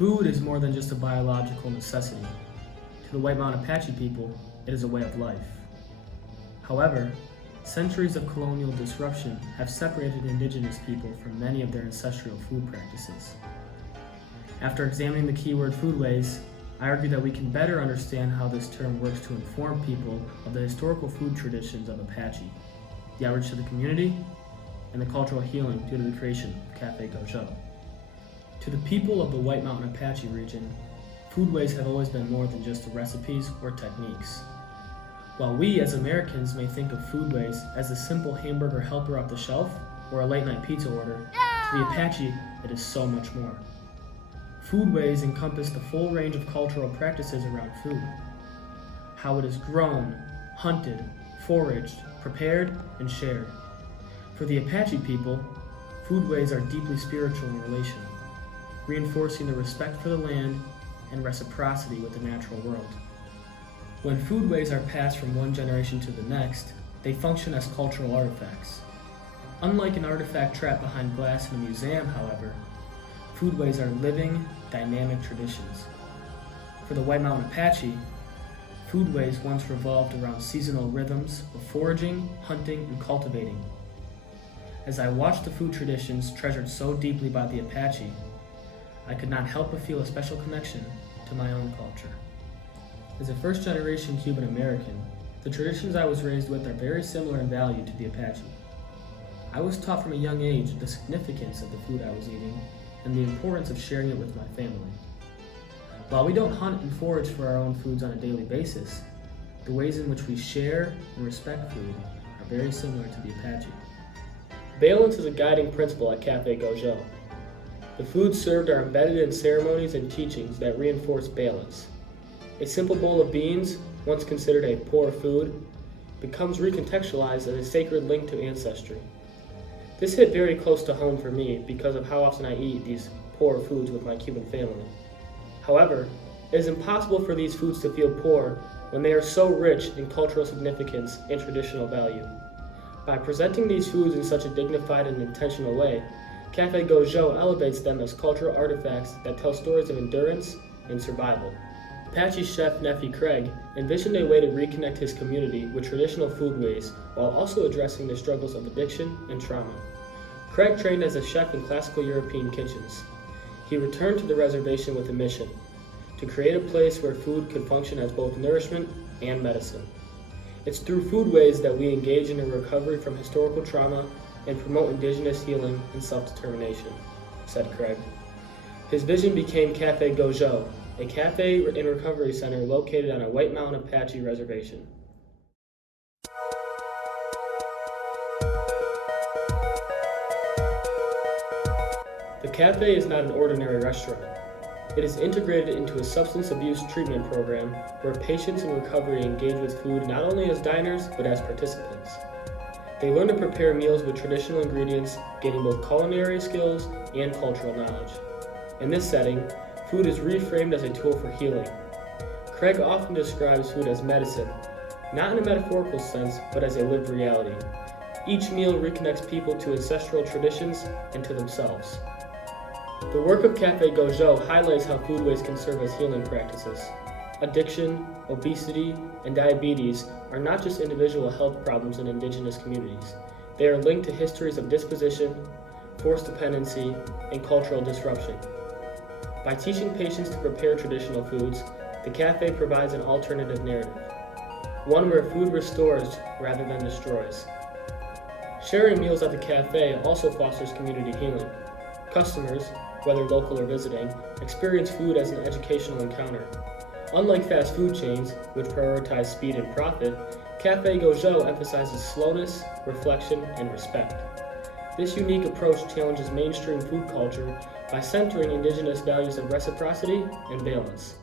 Food is more than just a biological necessity. To the White Mountain Apache people, it is a way of life. However, centuries of colonial disruption have separated indigenous people from many of their ancestral food practices. After examining the keyword foodways, I argue that we can better understand how this term works to inform people of the historical food traditions of Apache, the outreach to the community, and the cultural healing due to the creation of Cafe Gojo. To the people of the White Mountain Apache region, foodways have always been more than just recipes or techniques. While we as Americans may think of foodways as a simple hamburger helper off the shelf or a late-night pizza order, to the Apache it is so much more. Foodways encompass the full range of cultural practices around food. How it is grown, hunted, foraged, prepared, and shared. For the Apache people, foodways are deeply spiritual and relational, reinforcing the respect for the land and reciprocity with the natural world. When foodways are passed from one generation to the next, they function as cultural artifacts. Unlike an artifact trapped behind glass in a museum, however, foodways are living, dynamic traditions. For the White Mountain Apache, foodways once revolved around seasonal rhythms of foraging, hunting, and cultivating. As I watched the food traditions treasured so deeply by the Apache, I could not help but feel a special connection to my own culture. As a first-generation Cuban American, the traditions I was raised with are very similar in value to the Apache. I was taught from a young age the significance of the food I was eating and the importance of sharing it with my family. While we don't hunt and forage for our own foods on a daily basis, the ways in which we share and respect food are very similar to the Apache. Balance is a guiding principle at Cafe Gojo. The foods served are embedded in ceremonies and teachings that reinforce balance. A simple bowl of beans, once considered a poor food, becomes recontextualized as a sacred link to ancestry. This hit very close to home for me because of how often I eat these poor foods with my Cuban family. However, it is impossible for these foods to feel poor when they are so rich in cultural significance and traditional value. By presenting these foods in such a dignified and intentional way, Cafe Gojo elevates them as cultural artifacts that tell stories of endurance and survival. Apache chef Nephi Craig envisioned a way to reconnect his community with traditional foodways while also addressing the struggles of addiction and trauma. Craig trained as a chef in classical European kitchens. He returned to the reservation with a mission: to create a place where food could function as both nourishment and medicine. It's through foodways that we engage in a recovery from historical trauma and promote indigenous healing and self-determination, said Craig. His vision became Cafe Gojo, a cafe and recovery center located on a White Mountain Apache reservation. The cafe is not an ordinary restaurant. It is integrated into a substance abuse treatment program where patients in recovery engage with food not only as diners, but as participants. They learn to prepare meals with traditional ingredients, gaining both culinary skills and cultural knowledge. In this setting, food is reframed as a tool for healing. Craig often describes food as medicine, not in a metaphorical sense, but as a lived reality. Each meal reconnects people to ancestral traditions and to themselves. The work of Cafe Gojo highlights how foodways can serve as healing practices. Addiction, obesity, and diabetes are not just individual health problems in indigenous communities. They are linked to histories of disposition, forced dependency, and cultural disruption. By teaching patients to prepare traditional foods, the cafe provides an alternative narrative, one where food restores rather than destroys. Sharing meals at the cafe also fosters community healing. Customers, whether local or visiting, experience food as an educational encounter. Unlike fast food chains, which prioritize speed and profit, Cafe Gojo emphasizes slowness, reflection, and respect. This unique approach challenges mainstream food culture by centering indigenous values of reciprocity and balance.